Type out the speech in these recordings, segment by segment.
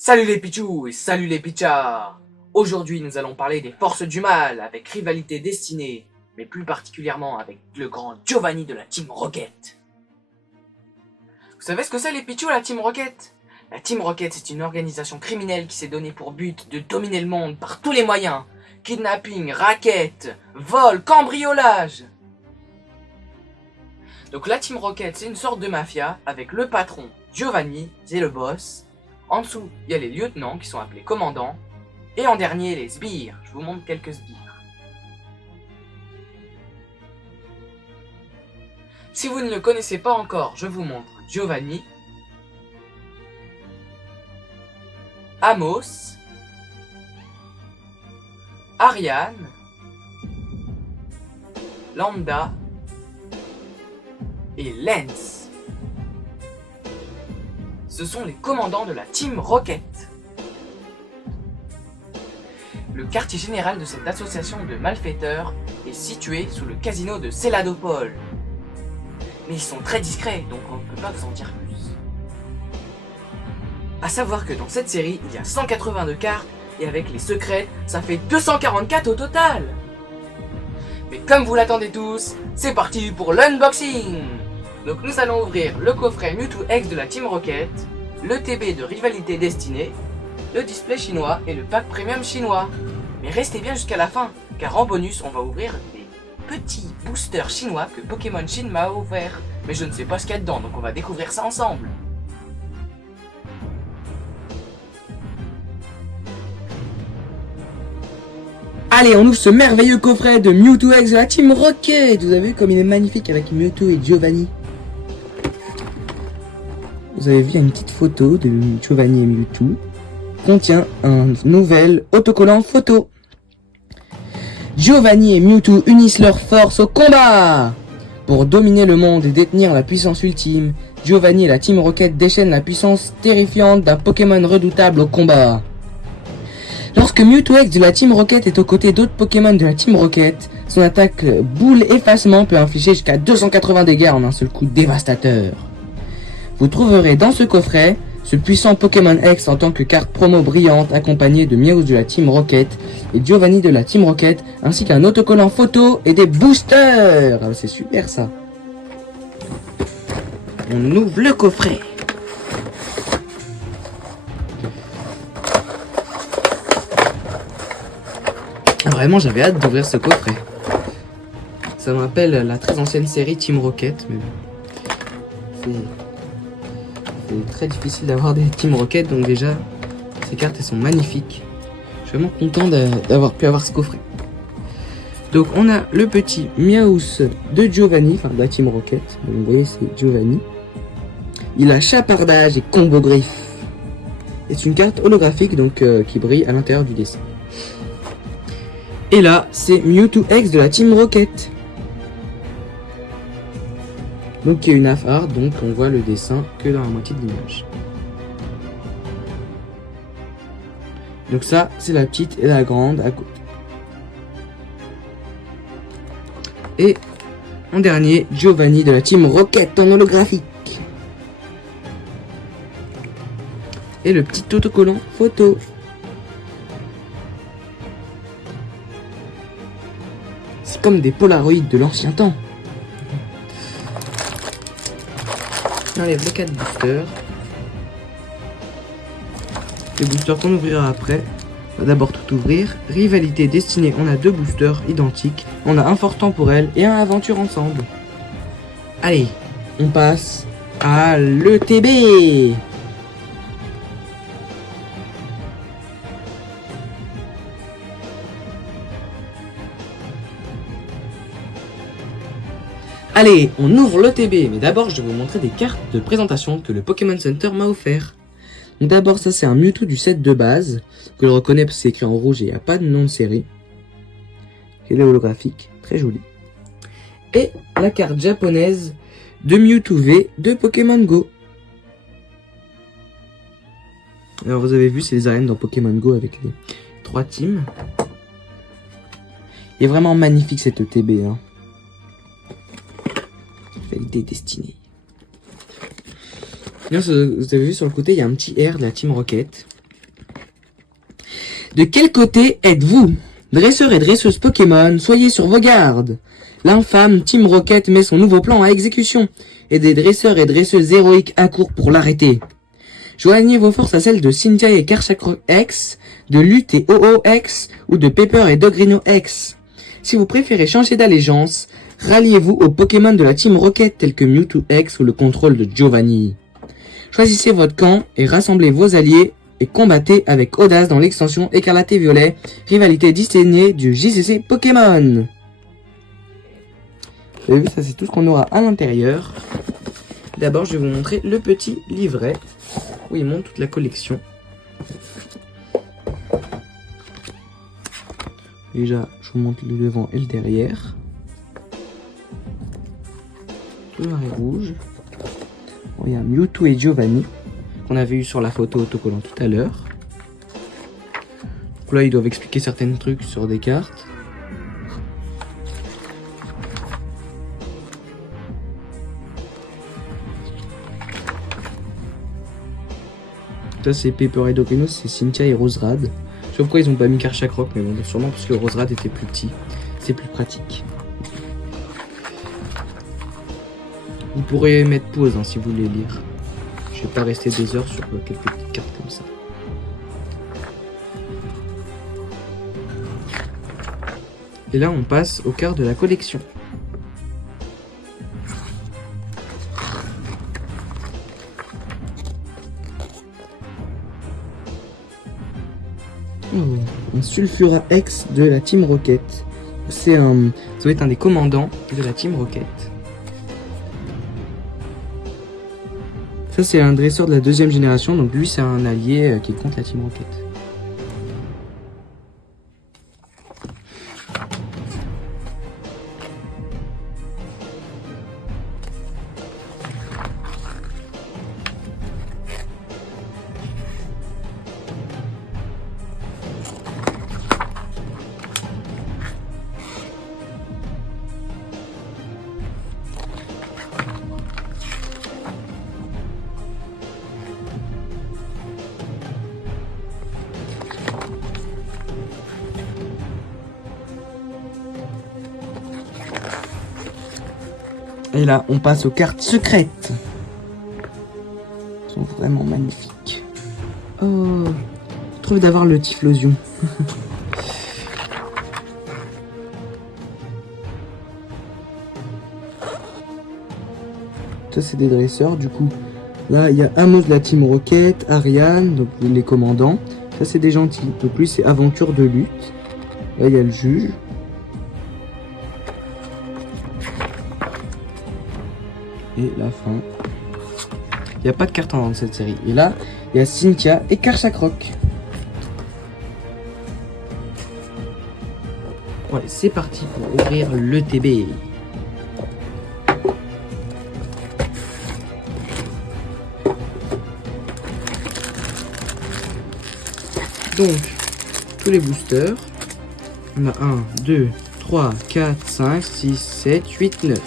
Salut les Pichous et salut les Pichas. Aujourd'hui nous allons parler des forces du mal avec Rivalité Destinée, mais plus particulièrement avec le grand Giovanni de la Team Rocket. Vous savez ce que c'est les Pichous, la Team Rocket? La Team Rocket c'est une organisation criminelle qui s'est donnée pour but de dominer le monde par tous les moyens. Kidnapping, racket, vol, cambriolage. Donc la Team Rocket c'est une sorte de mafia avec le patron Giovanni, c'est le boss. En dessous, il y a les lieutenants qui sont appelés commandants. Et en dernier, les sbires. Je vous montre quelques sbires. Si vous ne le connaissez pas encore, je vous montre Giovanni, Amos, Ariane, Lambda et Lens. Ce sont les commandants de la Team Rocket. Le quartier général de cette association de malfaiteurs est situé sous le casino de Céladopol. Mais ils sont très discrets, donc on ne peut pas vous en dire plus. A savoir que dans cette série, il y a 182 cartes, et avec les secrets, ça fait 244 au total. Mais comme vous l'attendez tous, c'est parti pour l'unboxing. Donc nous allons ouvrir le coffret Mewtwo X de la Team Rocket, le TB de Rivalité Destinée, le display chinois et le pack premium chinois. Mais restez bien jusqu'à la fin, car en bonus on va ouvrir des petits boosters chinois que Pokémon Chine m'a offert. Mais je ne sais pas ce qu'il y a dedans, donc on va découvrir ça ensemble. Allez, on ouvre ce merveilleux coffret de Mewtwo X de la Team Rocket. Vous avez vu comme il est magnifique avec Mewtwo et Giovanni. Vous avez vu, il y a une petite photo de Giovanni et Mewtwo. Contient un nouvel autocollant photo. Giovanni et Mewtwo unissent leurs forces au combat. Pour dominer le monde et détenir la puissance ultime, Giovanni et la Team Rocket déchaînent la puissance terrifiante d'un Pokémon redoutable au combat. Lorsque Mewtwo X de la Team Rocket est aux côtés d'autres Pokémon de la Team Rocket, son attaque boule effacement peut infliger jusqu'à 280 dégâts en un seul coup dévastateur. Vous trouverez dans ce coffret ce puissant Pokémon X en tant que carte promo brillante accompagnée de Meowth de la Team Rocket et Giovanni de la Team Rocket ainsi qu'un autocollant photo et des boosters. Ah, c'est super ça. On ouvre le coffret. Vraiment, j'avais hâte d'ouvrir ce coffret. Ça me rappelle la très ancienne série Team Rocket, mais c'est très difficile d'avoir des Team Rocket, donc déjà, ces cartes, elles sont magnifiques. Je suis vraiment content d'avoir pu avoir ce coffret. Donc, on a le petit Meowth de Giovanni, enfin de la Team Rocket. Donc, vous voyez, c'est Giovanni. Il a chapardage et combo griffe. C'est une carte holographique, donc qui brille à l'intérieur du dessin. Et là, c'est Mewtwo X de la Team Rocket. Donc il y a une afart, donc on voit le dessin que dans la moitié de l'image. Donc ça, c'est la petite et la grande à côté. Et en dernier, Giovanni de la Team Rocket en holographique. Et le petit autocollant photo. C'est comme des polaroïdes de l'ancien temps. On enlève les 4 boosters. Les boosters qu'on ouvrira après. On va d'abord tout ouvrir. Rivalité Destinée, on a 2 boosters identiques. On a un fort temporel et un aventure ensemble. Allez, on passe à l'ETB. Allez, on ouvre l'ETB, mais d'abord je vais vous montrer des cartes de présentation que le Pokémon Center m'a offert. Donc d'abord ça c'est un Mewtwo du set de base, que je reconnais parce que c'est écrit en rouge et il n'y a pas de nom de série. Elle est holographique, très jolie. Et la carte japonaise de Mewtwo V de Pokémon Go. Alors vous avez vu, c'est les arènes dans Pokémon Go avec les 3 teams. Il est vraiment magnifique cette ETB, hein. Rivalité Destinée. Bien, vous avez vu sur le côté, il y a un petit R de la Team Rocket. De quel côté êtes-vous? Dresseurs et dresseuses Pokémon, soyez sur vos gardes. L'infâme Team Rocket met son nouveau plan à exécution, et des dresseurs et dresseuses héroïques accourent pour l'arrêter. Joignez vos forces à celles de Cynthia et Karchakroc X, de Lutte et OO X, ou de Pepper et Dogrino X. Si vous préférez changer d'allégeance, ralliez-vous aux Pokémon de la Team Rocket tels que Mewtwo X ou le contrôle de Giovanni. Choisissez votre camp et rassemblez vos alliés et combattez avec audace dans l'extension Écarlate et Violet, rivalité destinée du JCC Pokémon. Vous avez vu, ça c'est tout ce qu'on aura à l'intérieur. D'abord, je vais vous montrer le petit livret où il montre toute la collection. Déjà, je vous montre le devant et le derrière. Tout noir et rouge. Bon, il y a Mewtwo et Giovanni qu'on avait eu sur la photo autocollant tout à l'heure. Là, ils doivent expliquer certains trucs sur des cartes. Ça, c'est Pepper et Dogrino, c'est Cynthia et Roserad. Je sais pas pourquoi ils ont pas mis Karchakroc, mais bon, sûrement parce que Roserad était plus petit. C'est plus pratique. Vous pourrez mettre pause hein, si vous voulez lire. Je vais pas rester des heures sur quelques petites cartes comme ça. Et là, on passe au cœur de la collection. Oh, un Sulfura X de la Team Rocket. Ça va être un des commandants de la Team Rocket. Ça, c'est un dresseur de la 2e génération, donc lui, c'est un allié qui est contre la Team Rocket. Et là, on passe aux cartes secrètes. Elles sont vraiment magnifiques. Oh, je trouve d'avoir le Typhlosion. Ça, c'est des dresseurs. Du coup, là, il y a Amos de la Team Rocket, Ariane, donc les commandants. Ça, c'est des gentils. Donc lui, c'est Aventure de lutte. Là, il y a le juge. Et la fin. Il n'y a pas de carton dans cette série. Et là, il y a Cynthia et Karchakroc. Ouais, c'est parti pour ouvrir le TB. Donc, tous les boosters. On a 1, 2, 3, 4, 5, 6, 7, 8, 9.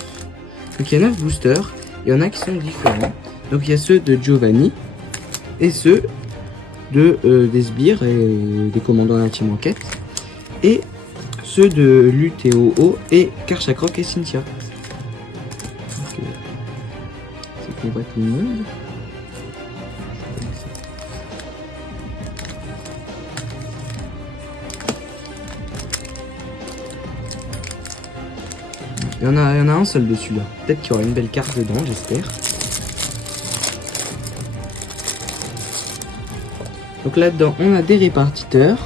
Donc il y a 9 boosters. Il y en a qui sont différents. Donc il y a ceux de Giovanni et ceux de des sbires et des commandants de la Team Rocket et ceux de Lutte et OO et Karchakroc et Cynthia. C'est qu'on voit tout le monde. Il y en a un seul dessus là. Peut-être qu'il y aura une belle carte dedans, j'espère. Donc là-dedans, on a des répartiteurs.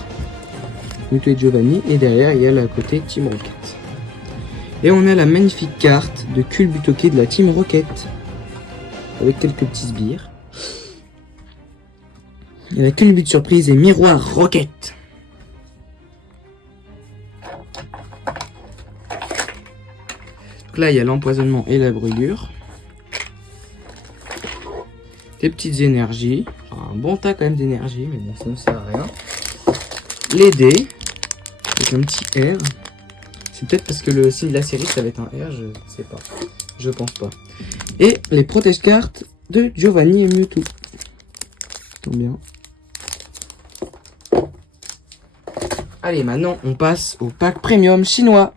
Mewtwo et Giovanni. Et derrière, il y a le côté Team Rocket. Et on a la magnifique carte de Culbutoki de la Team Rocket. Avec quelques petits sbires. Il y a la Culbute Surprise et Miroir Rocket. Là, il y a l'empoisonnement et la brûlure. Des petites énergies. Enfin, un bon tas quand même d'énergie, mais bon, ça ne sert à rien. Les dés. Avec un petit R. C'est peut-être parce que le signe de la série, ça va être un R, je sais pas. Je pense pas. Et les protège-cartes de Giovanni et Mewtwo. Tant bien. Allez, maintenant, on passe au pack premium chinois.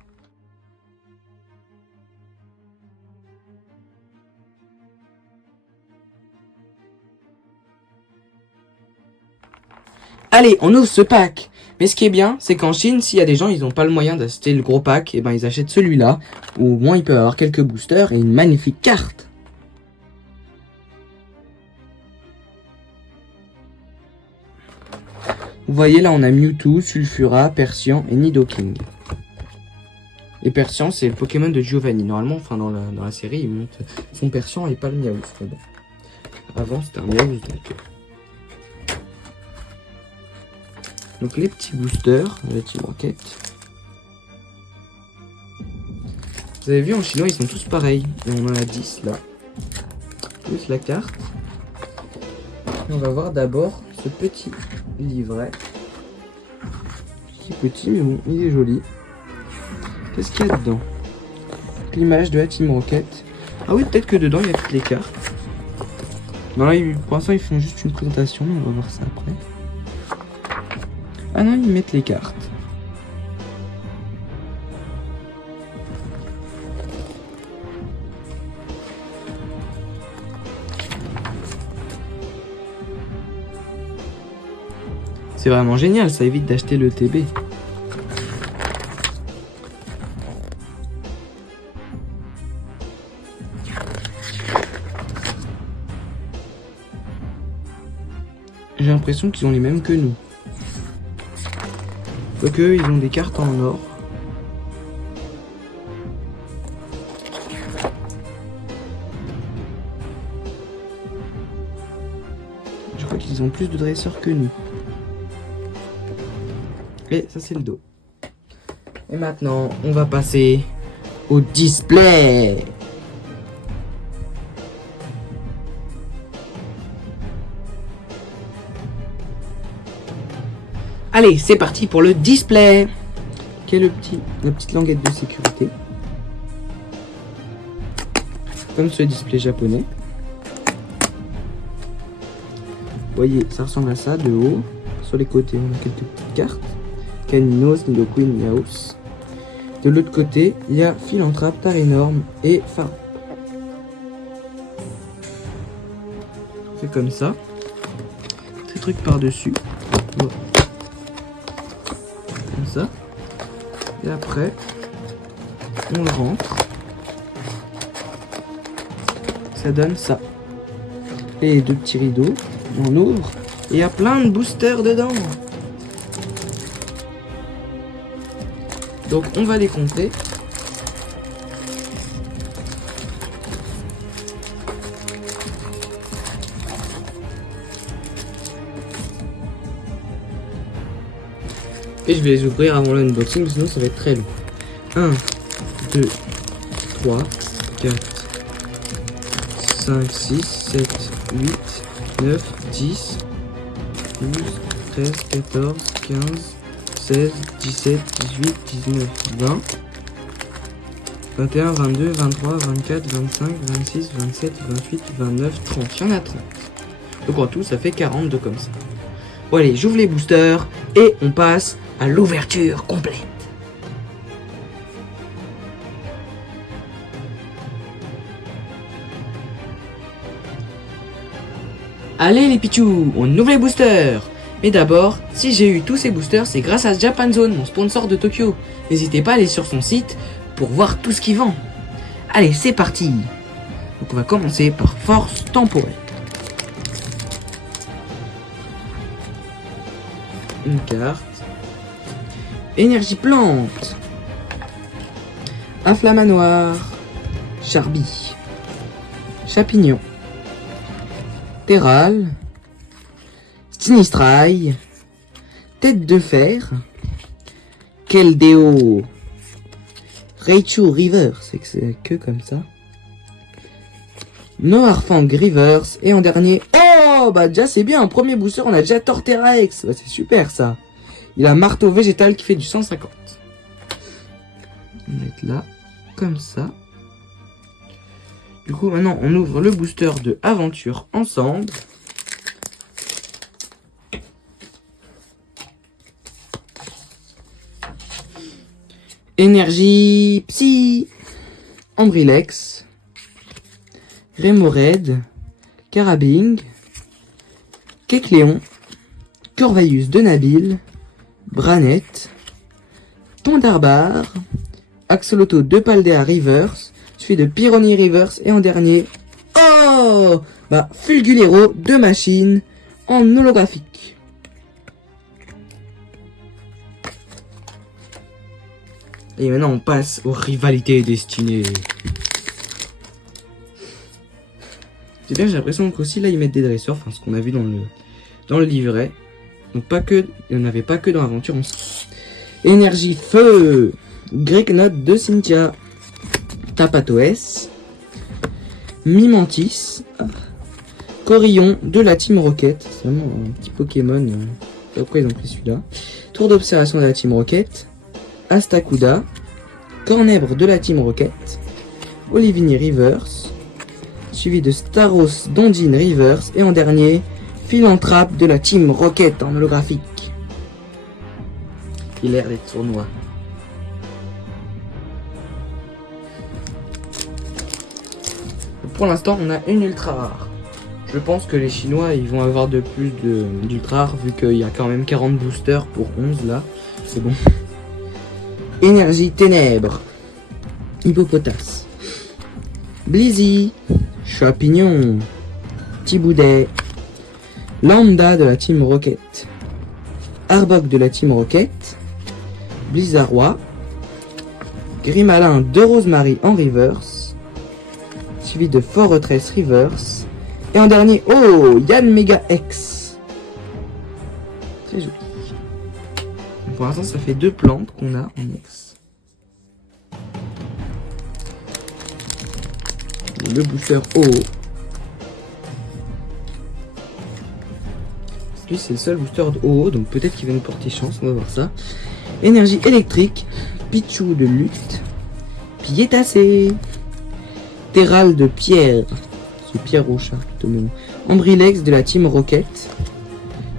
Allez, on ouvre ce pack. Mais ce qui est bien, c'est qu'en Chine, s'il y a des gens, ils n'ont pas le moyen d'acheter le gros pack, et ben ils achètent celui-là, où au moins ils peuvent avoir quelques boosters et une magnifique carte. Vous voyez là, on a Mewtwo, Sulfura, Persian et Nidoking. Et Persian, c'est le Pokémon de Giovanni. Normalement, enfin dans la série, il monte son Persian et pas le Miaouz. Mais bon. Avant, c'était un Miaouz, donc les petits boosters, la Team Rocket. Vous avez vu, en chinois, ils sont tous pareils. Et on en a 10 là. Plus la carte. Et on va voir d'abord ce petit livret. Petit, mais bon, il est joli. Qu'est-ce qu'il y a dedans? L'image de la Team Rocket. Ah oui, peut-être que dedans, il y a toutes les cartes. Non, là, pour l'instant, ils font juste une présentation. On va voir ça après. Ah non, ils mettent les cartes. C'est vraiment génial, ça évite d'acheter le TB. J'ai l'impression qu'ils ont les mêmes que nous. Donc eux, ils ont des cartes en or. Je crois qu'ils ont plus de dresseurs que nous. Et ça, c'est le dos. Et maintenant, on va passer au display. Allez, c'est parti pour le display. Qui est la petite languette de sécurité. Comme ce display japonais. Vous voyez, ça ressemble à ça de haut. Sur les côtés, on a quelques petites cartes. Caninos, Nidoqueen, Miaouz. De l'autre côté, il y a Philanthrope, Tarinorm et Pharaon. On fait comme ça. Ces trucs par-dessus. Voilà. Comme ça. Et après, on le rentre. Ça donne ça. Et les deux petits rideaux, on ouvre. Et il y a plein de boosters dedans. Donc on va les compter. Et je vais les ouvrir avant l'unboxing, sinon ça va être très long. 1, 2, 3, 4, 5, 6, 7, 8, 9, 10, 12, 13, 14, 15, 16, 17, 18, 19, 20, 21, 22, 23, 24, 25, 26, 27, 28, 29, 30. Il y en a 30. Donc en tout, ça fait 42 comme ça. Bon allez, j'ouvre les boosters et on passe à l'ouverture complète. Allez les pichous, on ouvre les boosters. Mais d'abord, si j'ai eu tous ces boosters, c'est grâce à Japan Zone, mon sponsor de Tokyo. N'hésitez pas à aller sur son site pour voir tout ce qu'il vend. Allez, c'est parti. Donc on va commencer par force temporelle. Une carte. Énergie plante. Inflammanoir. Charby. Chapignon. Terral. Sinistrail. Tête de fer. Keldeo. Raichu River, c'est que c'est que comme ça. Noirfang Rivers. Et en dernier, oh bah déjà c'est bien, un premier booster, on a déjà Torterra-X. Bah, c'est super ça. Il a marteau végétal qui fait du 150. On va mettre là, comme ça. Du coup maintenant on ouvre le booster de aventure ensemble. Énergie Psy, Ambrilex, Remoraid, Carabing, Kecléon, Corvaius de Nabil, Branette, Pondarbar, Axolotl de Paldea Reverse, suivi de Pyroni Reverse et en dernier, oh bah Fulgulero de Machine en holographique. Et maintenant on passe aux rivalités destinées. C'est bien, j'ai l'impression qu'aussi là ils mettent des dresseurs, enfin ce qu'on a vu dans le livret. Donc pas que, il n'y en avait pas que dans l'aventure. Énergie Feu, Greyknote de Cynthia, Tapatoes, Mimantis, Corillon de la Team Rocket, c'est vraiment un petit Pokémon, je sais pas pourquoi ils ont pris celui-là. Tour d'observation de la Team Rocket, Astacuda, Cornèbre de la Team Rocket, Olivini Reverse, suivi de Staros Dondine Reverse, et en dernier, Philanthrape de la Team Rocket en holographique. Il a l'air d'être sournois. Pour l'instant, on a une ultra rare. Je pense que les Chinois, ils vont avoir de plus d'ultra rares, vu qu'il y a quand même 40 boosters pour 11 là. C'est bon. Énergie Ténèbres, Hippopotas, Blizzy, Champignon, Thiboudet, Lambda de la Team Rocket, Arbok de la Team Rocket, Blizzarrois, Grimalin de Rosemary en reverse, suivi de Fortress reverse, et en dernier, oh, Yann Mega X. Très joli. Pour l'instant, ça fait 2 plantes qu'on a en X. Le booster O. Lui c'est le seul booster de OO, donc peut-être qu'il va nous porter chance, on va voir ça. Énergie électrique, Pichou de lutte, Piétacé, Terral de pierre, c'est Pierre au chat, Ambrilex de la Team Rocket,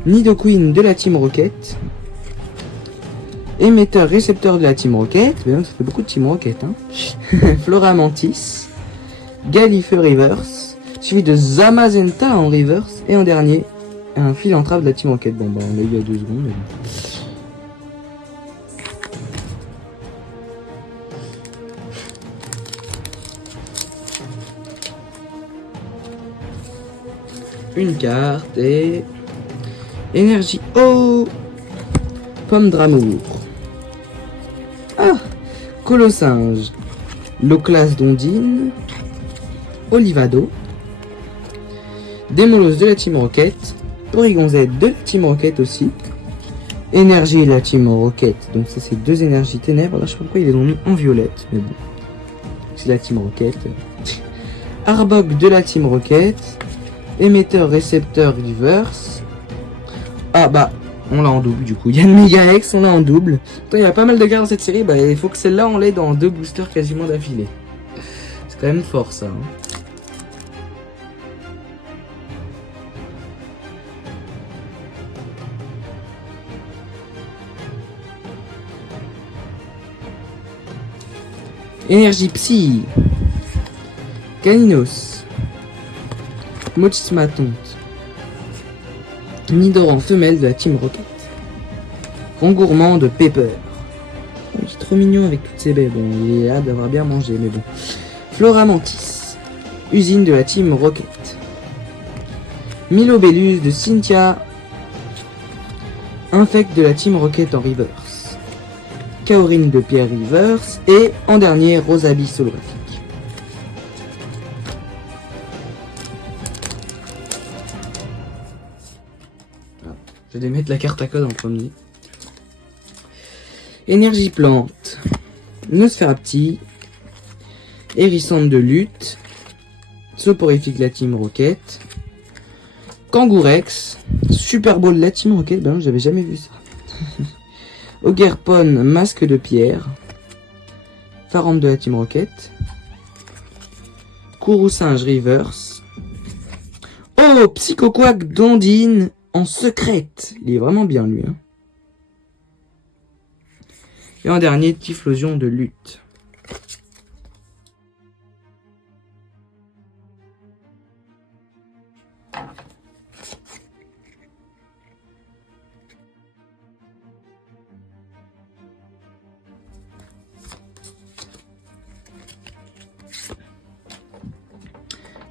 Nidoqueen de la Team Rocket, Émetteur récepteur de la Team Rocket, mais non, ça fait beaucoup de Team Rocket, hein. Floramantis, Galifeu Reverse, suivi de Zamazenta en reverse, et en dernier, un Philanthrape de la Team Rocket. Bon bah on l'a eu il y a 2 secondes. Mais bon. Une carte et énergie O, Pomme d'amour. Ah, Colossinge, Loclas d'Ondine, Olivado, Démolos de la Team Rocket, Porygon Z de la Team Rocket aussi, Énergie de la Team Rocket, donc ça c'est 2 énergies ténèbres, là je sais pas pourquoi ils les ont mis en violette, mais bon, c'est la Team Rocket, Arbok de la Team Rocket, Émetteur récepteur reverse, ah bah on l'a en double du coup, il y a le Mega X, on l'a en double, il y a pas mal de cartes dans cette série, bah il faut que celle-là on l'ait dans 2 boosters quasiment d'affilée, c'est quand même fort ça, hein. Énergie Psy, Caninos, Mochisma Tonte, Nidoran femelle de la Team Rocket, Grand Gourmand de Pepper. Oh, il est trop mignon avec toutes ses baies, bon, il est hâte d'avoir bien mangé, mais bon. Floramantis, Usine de la Team Rocket, Milobellus de Cynthia, Infect de la Team Rocket en reverse, Kaorine de Pierre reverse, et en dernier, Rosalie holographique. Ah, je vais mettre la carte à code en premier. Énergie plante, Nosferapti, Hérissante de lutte, Soporifique la Team Rocket, Kangourex, Super Bowl la Team Rocket, ben j'avais jamais vu ça. Ogerpon, Masque de pierre, Farante de la Team Rocket, Kourou-Singe Reverse, oh, Psychoquack d'Ondine en secrète, il est vraiment bien lui, hein. Et en dernier, Typhlosion de lutte.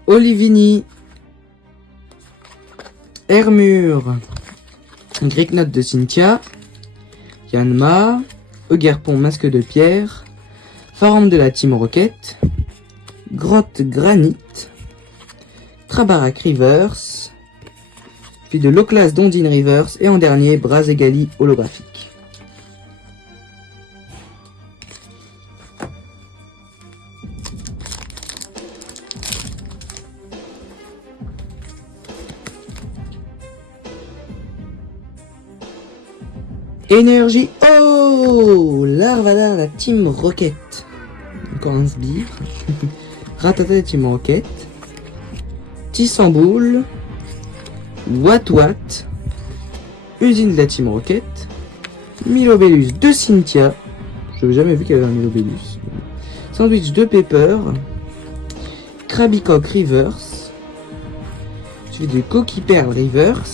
Olivini, Hermure, Greeknote de Cynthia, Yanma, Ogerpon masque de pierre, Pharambe de la Team Rocket, Grotte Granite, Trabarak Rivers, puis de Loclas Dondine Rivers, et en dernier, Brazegali holographique. Énergie. Oh, Larvada, la Team Rocket. Encore un sbire. Ratata, la Team Rocket. Tissamboul. Wat. Usine de la Team Rocket. Milobellus de Cynthia. Je n'avais jamais vu qu'il y avait un Milobellus. Sandwich de Pepper. Krabicock Rivers. Suivi de Coquille Perle Rivers.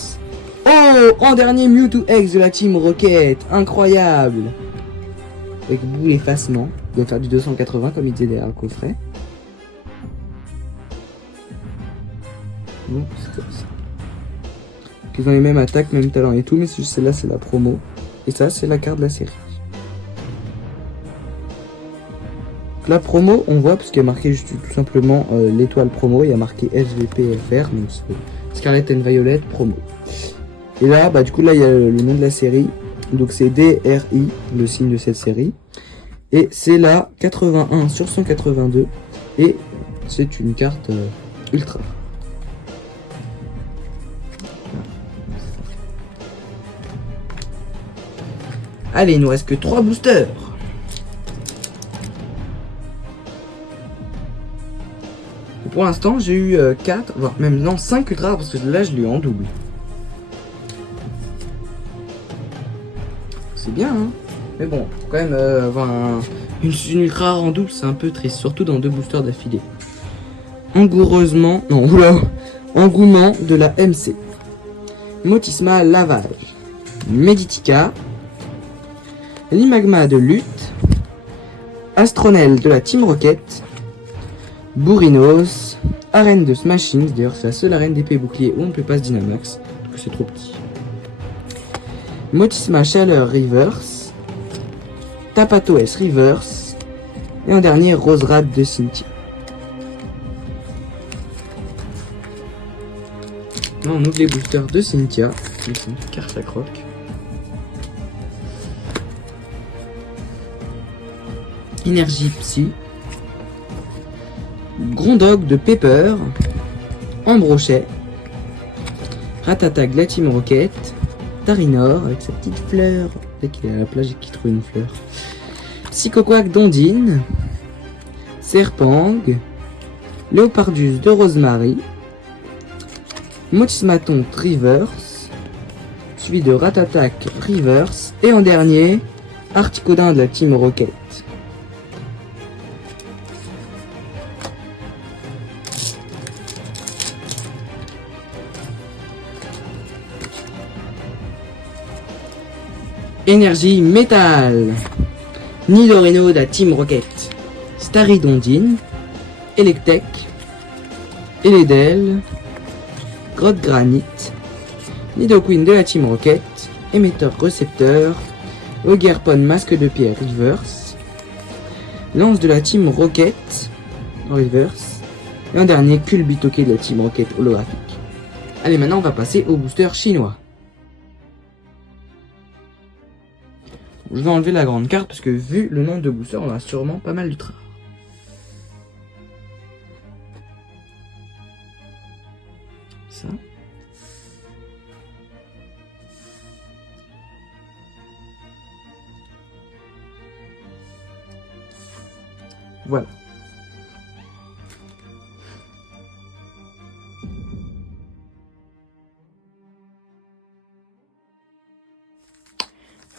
Oh, en dernier, Mewtwo X de la Team Rocket. Incroyable. Avec boule effacement. Il doit faire du 280 comme il disait derrière le coffret. Bon, c'est comme ça. Ils ont les mêmes attaques, même talent et tout, mais celle-là, c'est la promo. Et ça, c'est la carte de la série. Donc, la promo, on voit, parce qu'il y a marqué juste tout simplement l'étoile promo. Il y a marqué SVPFR, donc c'est Scarlet and Violet promo. Et là, bah du coup, là, il y a le nom de la série. Donc c'est DRI, le signe de cette série. Et c'est la 81 sur 182. Et c'est une carte ultra. Allez, il nous reste que 3 boosters. Et pour l'instant, j'ai eu 4, voire même non 5 ultra, parce que là, je l'ai eu en double. C'est bien, hein. Mais bon, faut quand même avoir une ultra rare en double, c'est un peu triste, surtout dans 2 boosters d'affilée. Engoureusement, non, oula, engouement de la MC. Motisma lavage. Meditica. Limagma de lutte. Astronel de la Team Rocket. Bourrinos. Arène de Smashing, d'ailleurs c'est la seule arène d'épée bouclier où on ne peut pas se Dynamax, parce que c'est trop petit. Motisma Chaleur Rivers, Tapato S Rivers, et en dernier Roserad de Cynthia. Là on ouvre les boosters de Cynthia, c'est une carte à croc. Énergie Psy, Grondog de Pepper, Ambrochet, Ratata de la Team Rocket, Tarinor avec sa petite fleur, dès qu'il est à la plage et qu'il trouve une fleur. Psychoquack d'Ondine, Serpang, Léopardus de Rosemary, Motismaton Rivers, suivi de Ratatak Rivers, et en dernier, Articodin de la Team Rocket. Énergie métal. Nidorino de la Team Rocket. Starry d'Ondine. Electek. Eledel. Grotte Granite. Nidoqueen de la Team Rocket. Émetteur récepteur. Ogerpon masque de pierre reverse. Lance de la Team Rocket. Reverse. Et en dernier, Culbitoke de la Team Rocket holographique. Allez, maintenant on va passer au booster chinois. Je vais enlever la grande carte parce que vu le nombre de boosters, on a sûrement pas mal d'ultra. Ça. Voilà.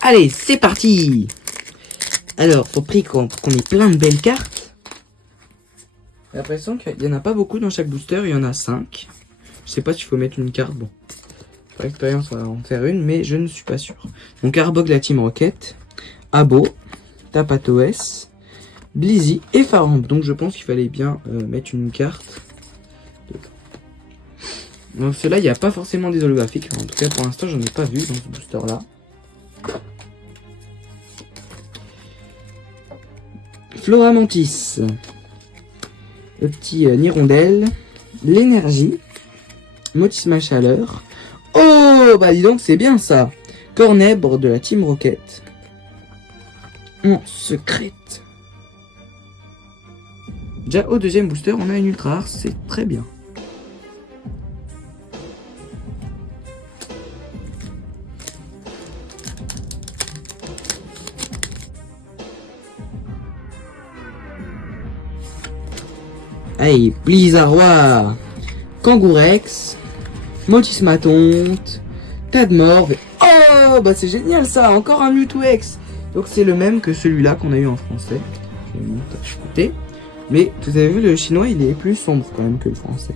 Allez, c'est parti! Alors, faut prix qu'on ait plein de belles cartes. J'ai l'impression qu'il y en a pas beaucoup dans chaque booster, il y en a 5. Je sais pas s'il faut mettre une carte, bon. Par expérience, on va en faire une, mais je ne suis pas sûr. Donc, Arbok de la Team Rocket, Abo, Tapatoes, Blizzy et Faramp. Donc, je pense qu'il fallait bien mettre une carte. Donc, ceux-là, il n'y a pas forcément des holographiques. En tout cas, pour l'instant, j'en ai pas vu dans ce booster-là. Floramantis, le petit Nirondelle, l'énergie, Motisma Chaleur. Oh, bah dis donc, c'est bien ça. Cornèbre de la Team Rocket. En secrète. Déjà, au deuxième booster, on a une ultra rare, c'est très bien. Allez, Blizzardroid, Kangourex, Motismatonte, Tadmorve. Oh, bah c'est génial ça, encore un Mewtwo X. Donc c'est le même que celui-là qu'on a eu en français. Je vais monter à côté. Mais vous avez vu, le chinois il est plus sombre quand même que le français.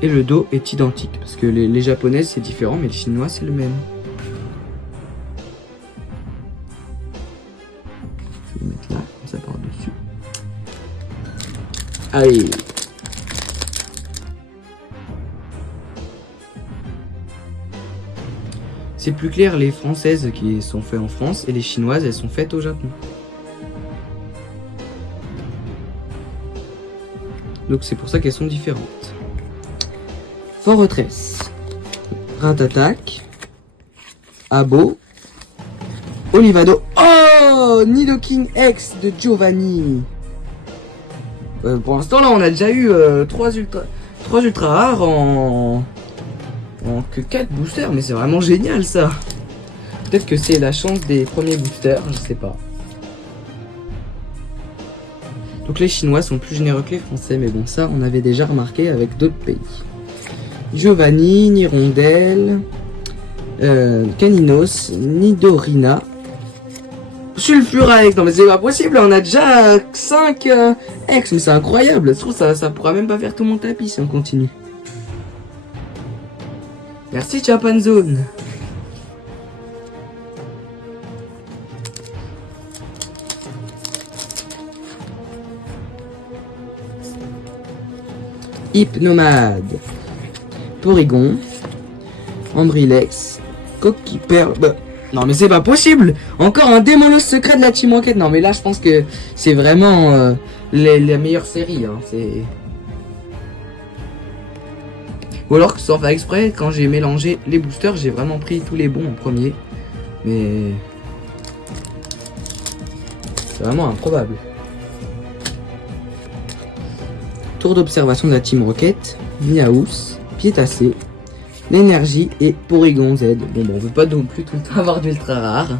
Et le dos est identique, parce que les japonaises c'est différent, mais les chinois c'est le même. Je vais le mettre là, comme ça par-dessus. Allez. C'est plus clair, les françaises qui sont faites en France et les chinoises elles sont faites au Japon. Donc c'est pour ça qu'elles sont différentes. Fortress, Ratatak, Abo, Olivado. Oh, Nidoking X de Giovanni. Pour l'instant là on a déjà eu 3 ultra rares en que 4 boosters, mais c'est vraiment génial ça. Peut-être que c'est la chance des premiers boosters, je sais pas. Donc les Chinois sont plus généreux que les Français, mais bon ça on avait déjà remarqué avec d'autres pays. Giovanni, Nirondelle, Caninos, Nidorina, Sulfurax. Non mais c'est pas possible, on a déjà 5 ex, mais c'est incroyable. Je trouve ça pourra même pas faire tout mon tapis si on continue. Merci Japan Zone. Hypnomade, Porygon, Ambrilex, Coquille Perle. Bah, non mais c'est pas possible. Encore un Démolos secret de la Team Rocket. Non mais là je pense que c'est vraiment la meilleure série. Hein. C'est... Ou alors que sans faire exprès, quand j'ai mélangé les boosters, j'ai vraiment pris tous les bons en premier. Mais... c'est vraiment improbable. Tour d'observation de la Team Rocket, Miaous, Piétassé, l'énergie et Porygon Z. Bon, on veut pas non plus tout le temps avoir d'ultra rare.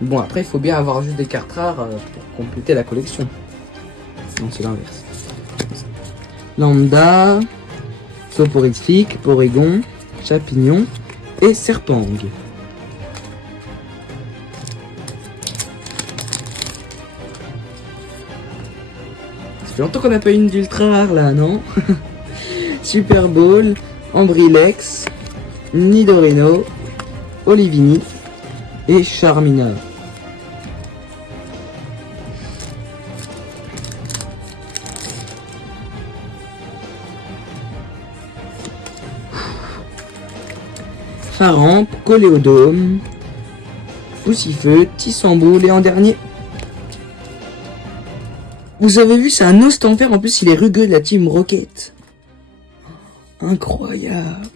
Bon, après, il faut bien avoir juste des cartes rares pour compléter la collection. Non, c'est l'inverse. Lambda, Soporifique, Porygon, Chapignon et Serpang. Ça fait longtemps qu'on n'a pas eu une d'ultra rare là, non? Super Bowl, Ambrilex, Nidorino, Olivini et Charmina. Faramp, Coléodome, Poussifeu, Tissamboule et en dernier. Vous avez vu, c'est un Ostenfer, en plus il est rugueux de la Team Rocket. Incroyable.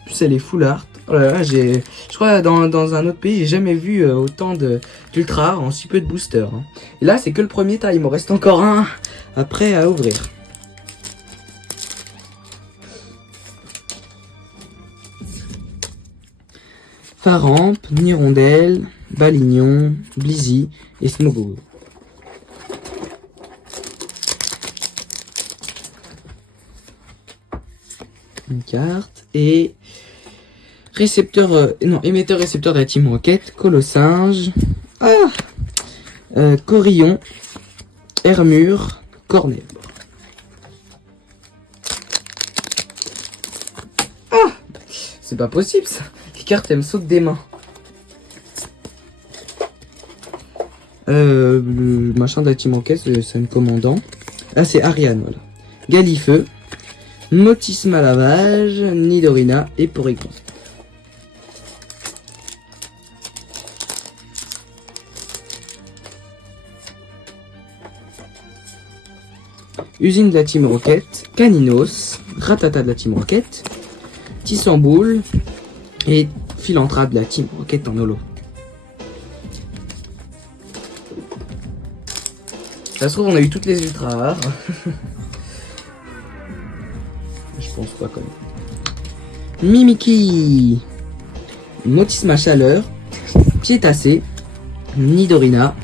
En plus elle est full art. Oh là là, je crois dans un autre pays, j'ai jamais vu autant d'ultra rares en si peu de boosters. Hein. Et là c'est que le premier tas, il m'en reste encore un après à ouvrir. Faramp, Nirondelle, Balignon, Blizzy et Smogo. Une carte. Et récepteur, non, émetteur-récepteur de la Team Rocket, Colossinge, Corillon, Hermure, Cornèbre. C'est pas possible ça. Les cartes elles me sautent des mains. Le machin de la Team Rocket, c'est un commandant. Ah, c'est Ariane, voilà. Galifeu, Motis Malavage, Nidorina et Porygon. Usine de la Team Rocket, Caninos, Ratata de la Team Rocket, Tissamboul et Philanthra de la Team Rocket en holo. Ça se trouve, on a eu toutes les ultra rares. Je pense pas quand même. Mimiki, Motisma Chaleur, Piétassé, Nidorina.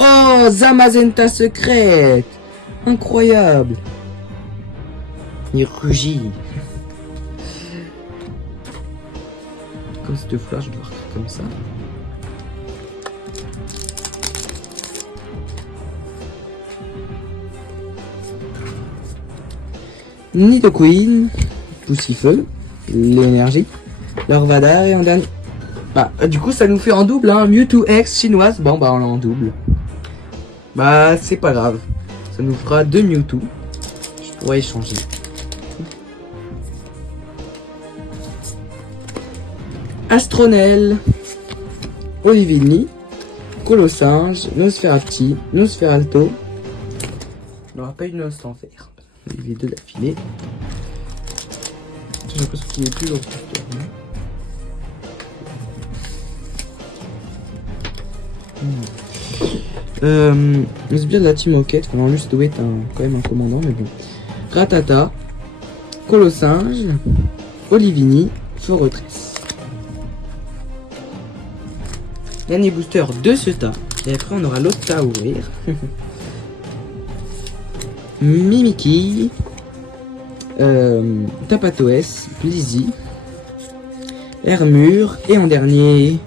Oh, Zamazenta secrète. Incroyable. Il rugit. Comme cette flash, je dois refaire comme ça. Nidoqueen, Poussifeu, l'énergie, Larvadar et un dernier. Bah, du coup, ça nous fait en double, hein. Mewtwo X chinoise. Bon, bah, on l'a en double. Bah, c'est pas grave. Ça nous fera 2 Mewtwo. Je pourrais échanger. Astronel, Olivini, Colossinge, Nosferati, Nosferalto. On n'aura pas eu de Nos sans faire. Les deux d'affilée. J'ai l'impression qu'il est plus long. Le sbire de la Team Rocket, enfin, lui, ça doit être quand même un commandant, mais bon. Ratata, Colossinge, Olivini, Fortress. Dernier booster de ce tas. Et après, on aura l'autre tas à ouvrir. Mimiki, Tapatoes, Blizzy, Hermure et en dernier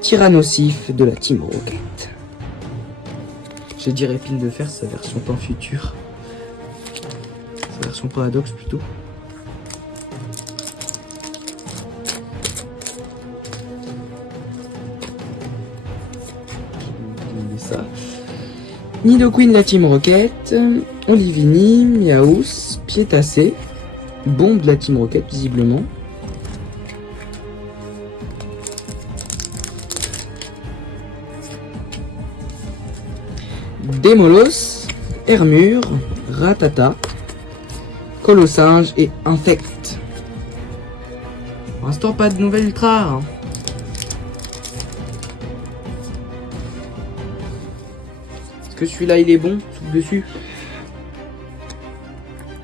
Tyrannosif de la Team Rocket. Je dirais pile de fer, sa version temps futur. Sa version paradoxe plutôt. Ça. Nidoqueen de la Team Rocket, Olivini, Miaous, Piétassé, Bombe de la Team Rocket visiblement. Démolos, Hermure, Ratata, Colossinge et Infect. Pour l'instant, pas de nouvelles ultra. Hein. Est-ce que celui-là il est bon? Souffle dessus.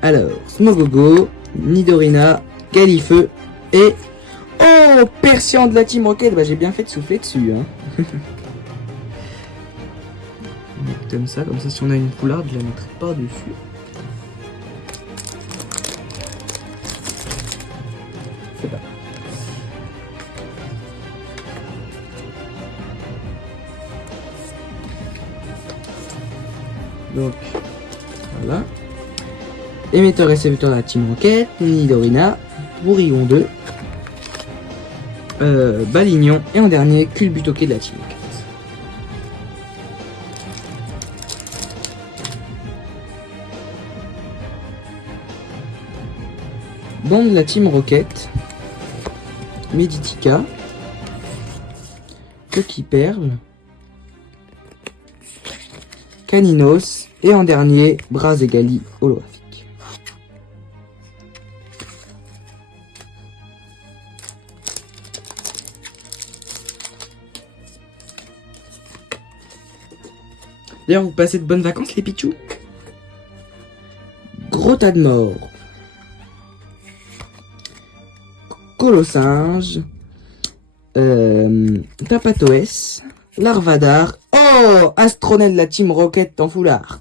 Alors, Smogogo, Nidorina, Galifeu et... Oh, Persian de la Team Rocket. Bah, j'ai bien fait de souffler dessus. Hein. Comme ça si on a une poularde, je la mettrai pas dessus. C'est pas. Donc, voilà. Émetteur récepteur de la Team Rocket, Nidorina, Bourillon 2, Balignon et en dernier, Culbutoke de la Team Rocket. Bon de la Team Rocket, Meditica, Coquille Perle, Caninos et en dernier, Brazegali holographique. D'ailleurs, vous passez de bonnes vacances les pichous? Gros tas de morts. Colossinge, Tapatoes, Larvadar, oh, Astronel de la Team Rocket en full art.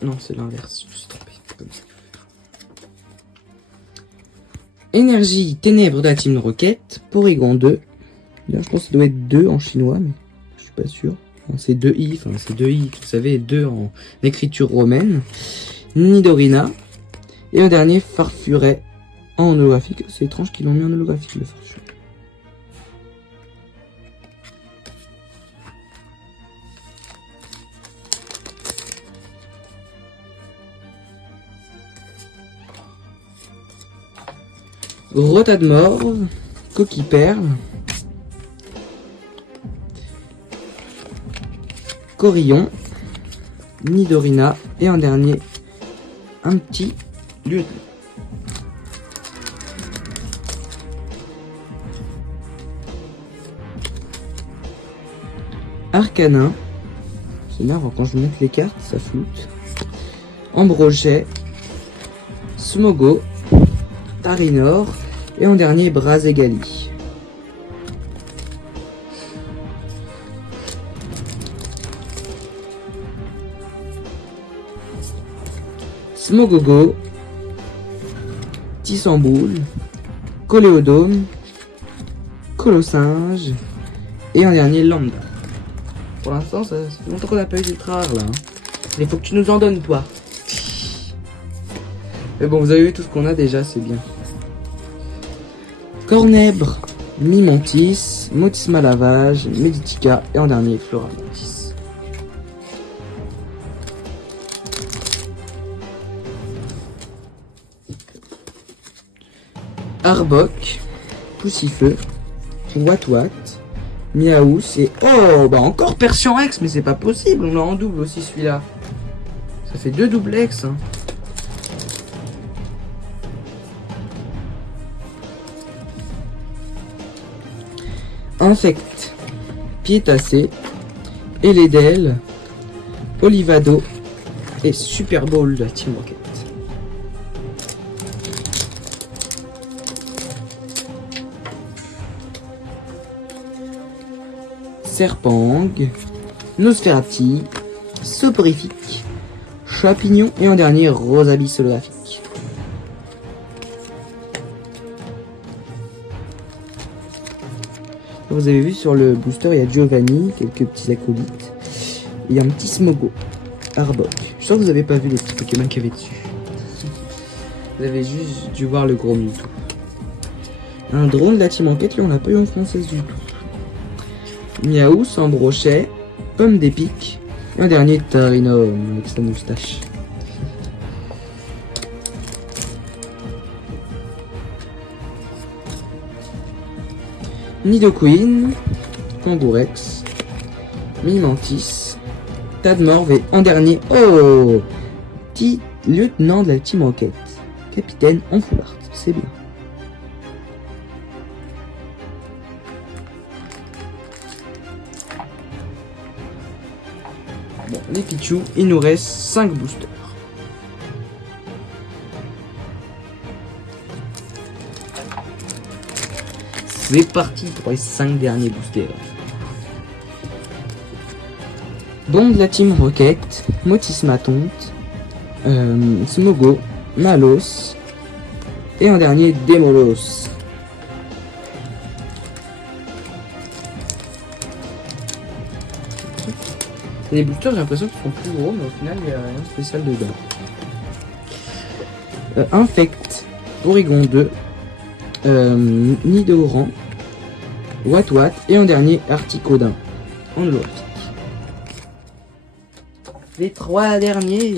Non, c'est l'inverse, je me suis trompé. Comme ça. Énergie, ténèbres de la Team Rocket, Porygon 2. Là, je pense que ça doit être 2 en chinois, mais je suis pas sûr. C'est 2i, enfin c'est 2i, vous savez, 2 en écriture romaine. Nidorina. Et un dernier, Farfuret en holographique. C'est étrange qu'ils l'ont mis en holographique, le Farfuret. Rotadmorve, Coquille Perle, Corillon, Nidorina et en dernier, un petit lieutenant. Arcanin, c'est énervant quand je mets les cartes, ça floute. Ambrochet, Smogo, Tarinor et en dernier Brazegali. Smogogo, Tissamboule, Coléodome, Colossinge et en dernier Lambda. Pour l'instant, ça fait longtemps qu'on n'a pas eu d'ultra rare là. Il faut que tu nous en donnes, toi. Mais bon, vous avez vu tout ce qu'on a déjà, c'est bien. Cornèbre, Mimontis, Motisma Lavage, Meditica et en dernier Floramantis. Arbok, Poussifeu, Watwat, Miaous et... Oh, bah encore Persian Rex, mais c'est pas possible, on l'a en double aussi celui-là. Ça fait 2 double X, hein. Infect, Piétacé, Eledel, Olivado et Super Bowl de la Team Rocket. Serpang, Nosferati, Soporifique, Chapignon et en dernier Rosabis holographique. Vous avez vu sur le booster, il y a Giovanni, quelques petits acolytes. Et il y a un petit Smogo, Arbok. Je sens que vous n'avez pas vu le petit Pokémon qu'il y avait dessus. Vous avez juste dû voir le gros Mewtwo. Un drone de la Team Enquête, lui on l'a pas eu en française du tout. Miaou, sans brochet, Pomme d'épic. Et un dernier Tarinor avec sa moustache. Nidoqueen, Kangourex, Mimantis, Tadmorve et en dernier, oh, petit lieutenant de la Team Rocket, capitaine en full art, c'est bien. Bon, les Pichu, il nous reste 5 boosters. C'est parti pour les 5 derniers boosters. Bon de la Team Rocket, Motisma Tonte, Smogo, Malos et en dernier Demolos. Les boosters, j'ai l'impression qu'ils sont plus gros, mais au final, il n'y a rien de spécial dedans. Infect, Porygon 2, Nidoran, Watwat et en dernier Articodin en holographique. Les 3 derniers.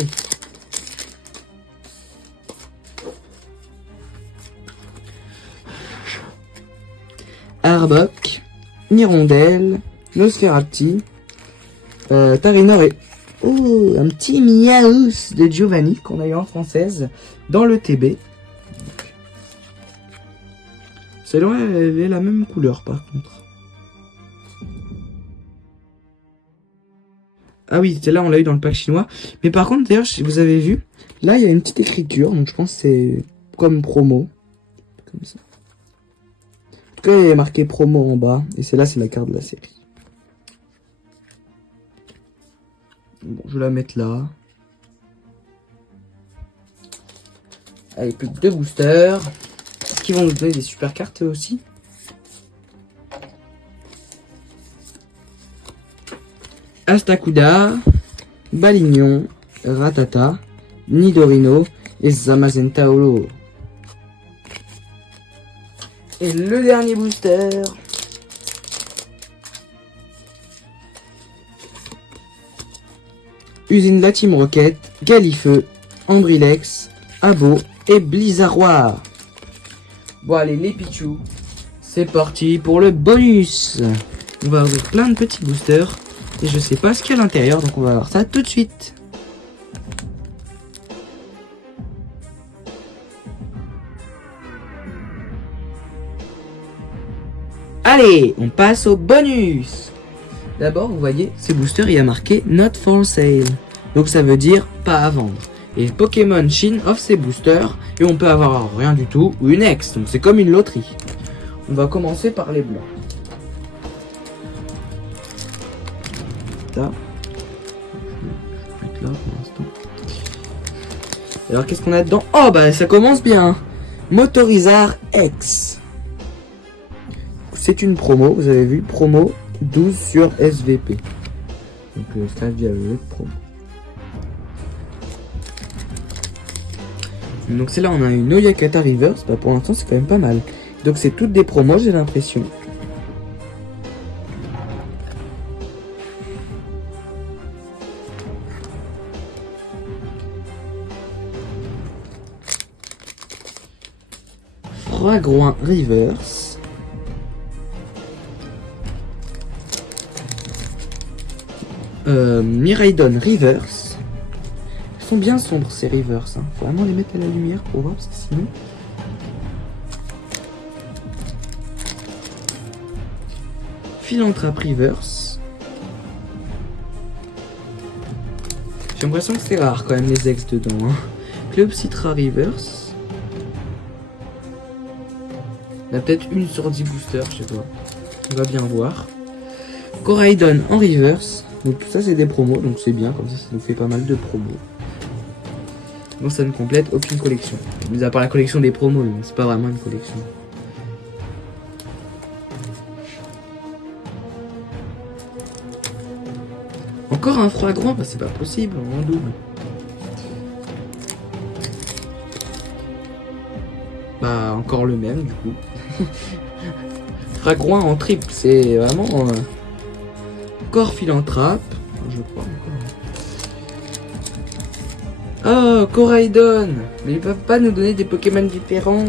Arbok, Hirondelle, Nosferati, Tarinor et oh, un petit Miaous de Giovanni qu'on a eu en française dans le TB. Celle-là, elle est la même couleur par contre. Ah oui, celle-là, on l'a eu dans le pack chinois. Mais par contre, d'ailleurs, vous avez vu, là, il y a une petite écriture. Donc, je pense que c'est comme promo. Comme ça. En tout cas, il y a marqué promo en bas. Et celle-là, c'est la carte de la série. Bon, je vais la mettre là. Allez, plus que 2 boosters. Qui vont nous donner des super cartes aussi. Astakuda, Balignon, Ratata, Nidorino et Zamazentaolo. Et le dernier booster. Usine de la Team Rocket, Galifeu, Ambrilex, Abo et Blizzarroir. Bon allez les Pichou, c'est parti pour le bonus. On va ouvrir plein de petits boosters. Et je sais pas ce qu'il y a à l'intérieur, donc on va voir ça tout de suite. Allez, on passe au bonus. D'abord, vous voyez, ce booster, il y a marqué Not for sale. Donc ça veut dire pas à vendre. Et Pokémon Chine offre ses boosters et on peut avoir rien du tout ou une ex. Donc c'est comme une loterie. On va commencer par les blancs. Ça. Je vais mettre là pour l'instant. Alors qu'est-ce qu'on a dedans? Oh bah ça commence bien. Motorizar X. C'est une promo, vous avez vu, promo 12 sur SVP. Donc ça via le promo. Donc c'est là on a une Oyakata Reverse, bah pour l'instant c'est quand même pas mal. Donc c'est toutes des promos j'ai l'impression. Fragouin Reverse. Miraidon Reverse. Ils sont bien sombres ces Reverse. Hein. Faut vraiment les mettre à la lumière pour voir parce que sinon. Philanthrope Reverse. J'ai l'impression que c'est rare quand même les ex dedans. Hein. Cleopsitra Reverse. Il y a peut-être une sur 10 boosters, je sais pas. On va bien voir. Coraidon en Reverse. Donc tout ça c'est des promos, donc c'est bien, comme ça nous fait pas mal de promos. Bon ça ne complète aucune collection. Mais à part la collection des promos, c'est pas vraiment une collection. Encore un Fragouin, bah c'est pas possible, en double. Bah encore le même du coup. Fragouin en triple, c'est vraiment... Encore Philanthrope, je crois encore. Oh, Coraidon. Mais ils peuvent pas nous donner des Pokémon différents.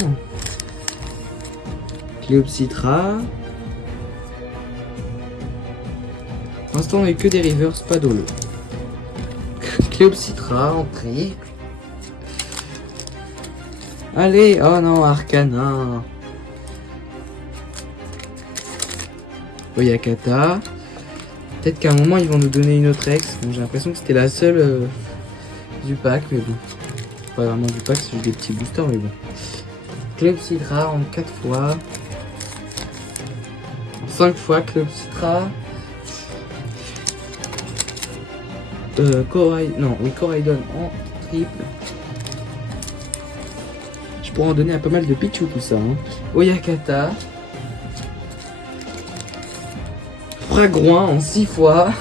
Cleopsitra. Pour l'instant, on n'a que des Reverse, pas d'Holo. Cleopsitra en triple. Allez, oh non, Arcana. Oyakata. Peut-être qu'à un moment ils vont nous donner une autre ex. Bon, j'ai l'impression que c'était la seule du pack, mais bon. Pas vraiment du pack, c'est juste des petits boosters, mais bon. Cleopsitra en 4 fois. En 5 fois Cleopsitra. Coraidon en triple. Je pourrais en donner à pas mal de Pichu tout ça. Hein. Oyakata. Fragouin en 6 fois.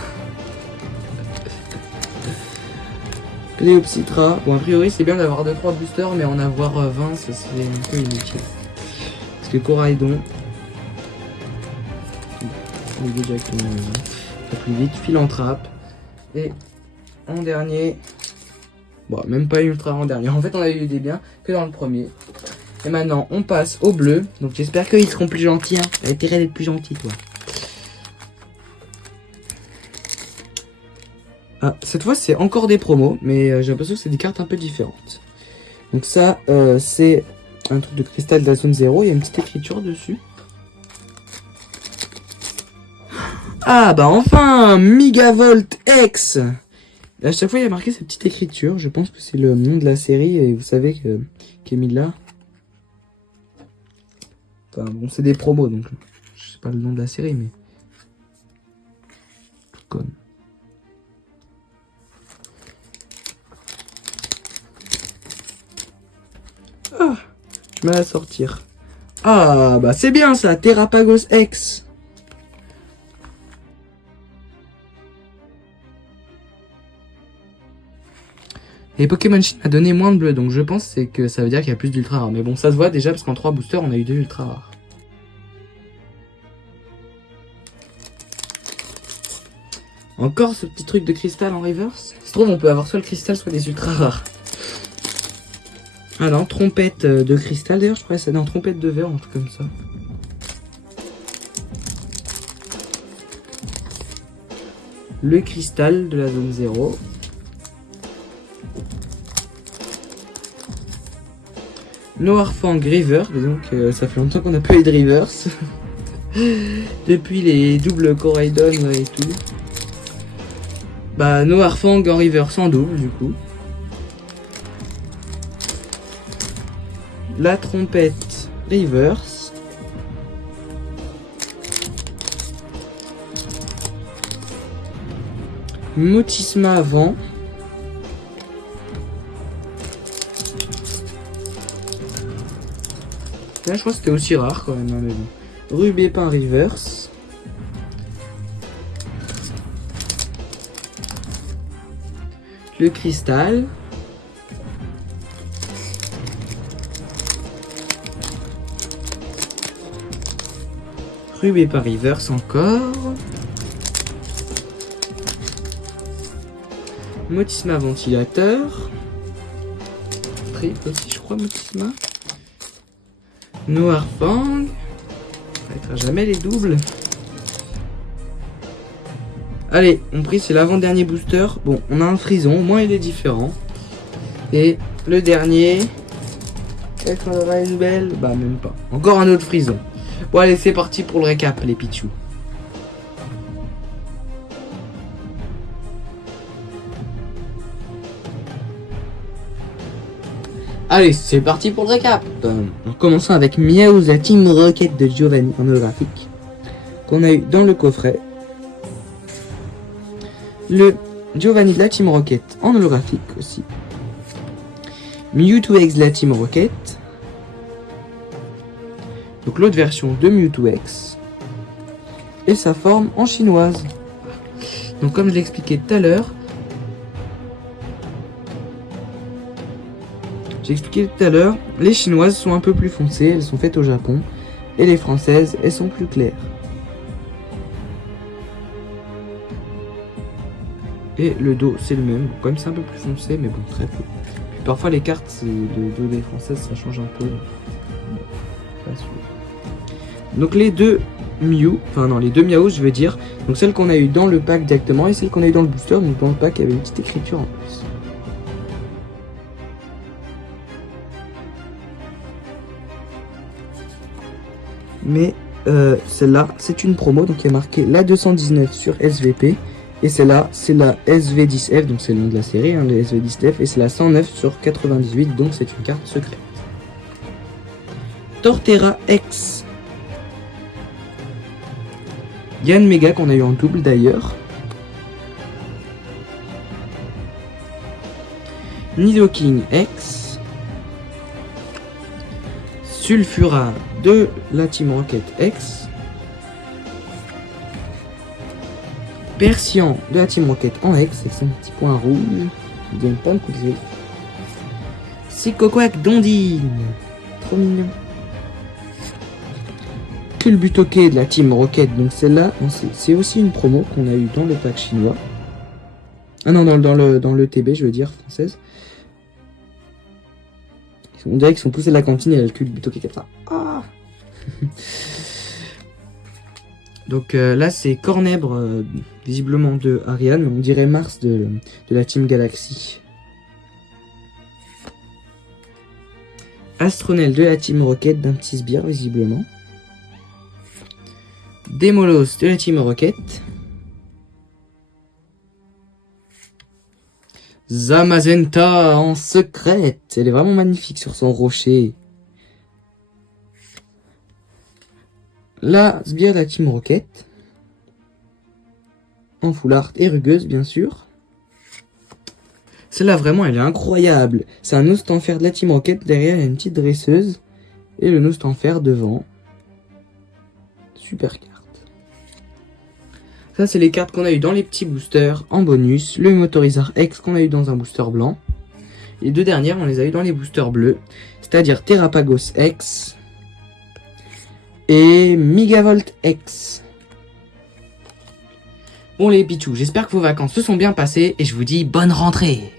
Cleopsitra. Bon, a priori, c'est bien d'avoir 2-3 boosters, mais en avoir 20, ça serait un peu inutile. Parce que Coraidon. Il est directement plus vite. Philanthrope. Et en dernier. Bon, même pas ultra en dernier. En fait, on a eu des biens que dans le premier. Et maintenant, on passe au bleu. Donc, j'espère qu'ils seront plus gentils. Hein. T'as intérêt d'être plus gentil, toi. Ah, cette fois c'est encore des promos, mais j'ai l'impression que c'est des cartes un peu différentes. Donc ça, c'est un truc de cristal de la zone 0, il y a une petite écriture dessus. Ah bah enfin, Megavolt X. À chaque fois il y a marqué cette petite écriture, je pense que c'est le nom de la série, et vous savez que qui est mis là. Enfin bon, c'est des promos, donc je sais pas le nom de la série, mais... Tout comme... Ah, je vais la sortir. Ah, bah c'est bien ça, Terrapagos X. Et Pokémon Chine a donné moins de bleu, donc je pense que ça veut dire qu'il y a plus d'ultra rares. Mais bon, ça se voit déjà parce qu'en 3 boosters, on a eu 2 ultra rares. Encore ce petit truc de cristal en reverse. Ça se trouve, on peut avoir soit le cristal, soit des ultra rares. Ah non, trompette de cristal d'ailleurs, je crois que c'est dans trompette de verre, un truc comme ça. Le cristal de la zone 0. Noirfang River, donc ça fait longtemps qu'on n'a pas eu de reverse. Depuis les doubles Coraidon et tout. Bah Noirfang en reverse en double du coup. La trompette reverse. Motisma avant. Là, je crois que c'était aussi rare quand même, hein, mais bon. Rubépin reverse. Le cristal. Rubépin reverse encore. Motisma ventilateur. Triple aussi, je crois, Motisma. Noirfang. Ça ne fera jamais les doubles. Allez, on prie, c'est l'avant-dernier booster. Bon, on a un frison, au moins il est différent. Et le dernier. Est-ce qu'on aura une belle? Bah, même pas. Encore un autre frison. Bon, allez, c'est parti pour le récap, les Pichou. Allez, c'est parti pour le récap. En commençant avec Miaouz, la Team Rocket de Giovanni en holographique, qu'on a eu dans le coffret. Le Giovanni de la Team Rocket en holographique aussi. Mewtwo X de la Team Rocket. Donc l'autre version de Mewtwo X. Et sa forme en chinoise. Donc comme je l'ai expliqué tout à l'heure. Les chinoises sont un peu plus foncées, elles sont faites au Japon. Et les françaises, elles sont plus claires. Et le dos, c'est le même. Quand même, c'est un peu plus foncé, mais bon, très peu. Puis parfois, les cartes, le dos des françaises, ça change un peu. Pas sûr. Donc les deux Mew, enfin non, les deux Miaouz, je veux dire. Donc celle qu'on a eu dans le pack directement et celle qu'on a eu dans le booster. Donc dans le pack, il y avait une petite écriture en plus. Mais celle-là, c'est une promo, donc il y a marqué la 219 sur SVP. Et celle-là, c'est la SV10F, donc c'est le nom de la série, hein, le SV10F. Et c'est la 109 sur 98, donc c'est une carte secrète. Torterra X. Yann Mega qu'on a eu en double d'ailleurs. Nidoking X. Sulfura de la Team Rocket X. Persian de la Team Rocket en X, avec son petit point rouge. Il donne pas de coup de griffe. Psychoquack Dondine. Trop mignon. Culbutoke de la Team Rocket, donc celle-là, c'est aussi une promo qu'on a eu dans le pack chinois. Ah non, dans le TB, je veux dire, française. On dirait qu'ils sont poussés de la cantine et elle Culbutoke comme ça. Ah. Donc là, c'est Cornèbre, visiblement de Ariane, on dirait Mars de la Team Galaxy. Astronel de la Team Rocket d'un petit sbire, visiblement. Démolos de la Team Rocket. Zamazenta en secrète. Elle est vraiment magnifique sur son rocher. La sbire de la Team Rocket. En full art et rugueuse, bien sûr. Celle-là, vraiment, elle est incroyable. C'est un Nostanfer de la Team Rocket. Derrière, il y a une petite dresseuse. Et le Nostanfer devant. Super carte. Ça, c'est les cartes qu'on a eu dans les petits boosters en bonus. Le Motorizar X qu'on a eu dans un booster blanc. Les deux dernières, on les a eu dans les boosters bleus. C'est-à-dire Terrapagos X et Megavolt X. Bon les pichous, j'espère que vos vacances se sont bien passées et je vous dis bonne rentrée.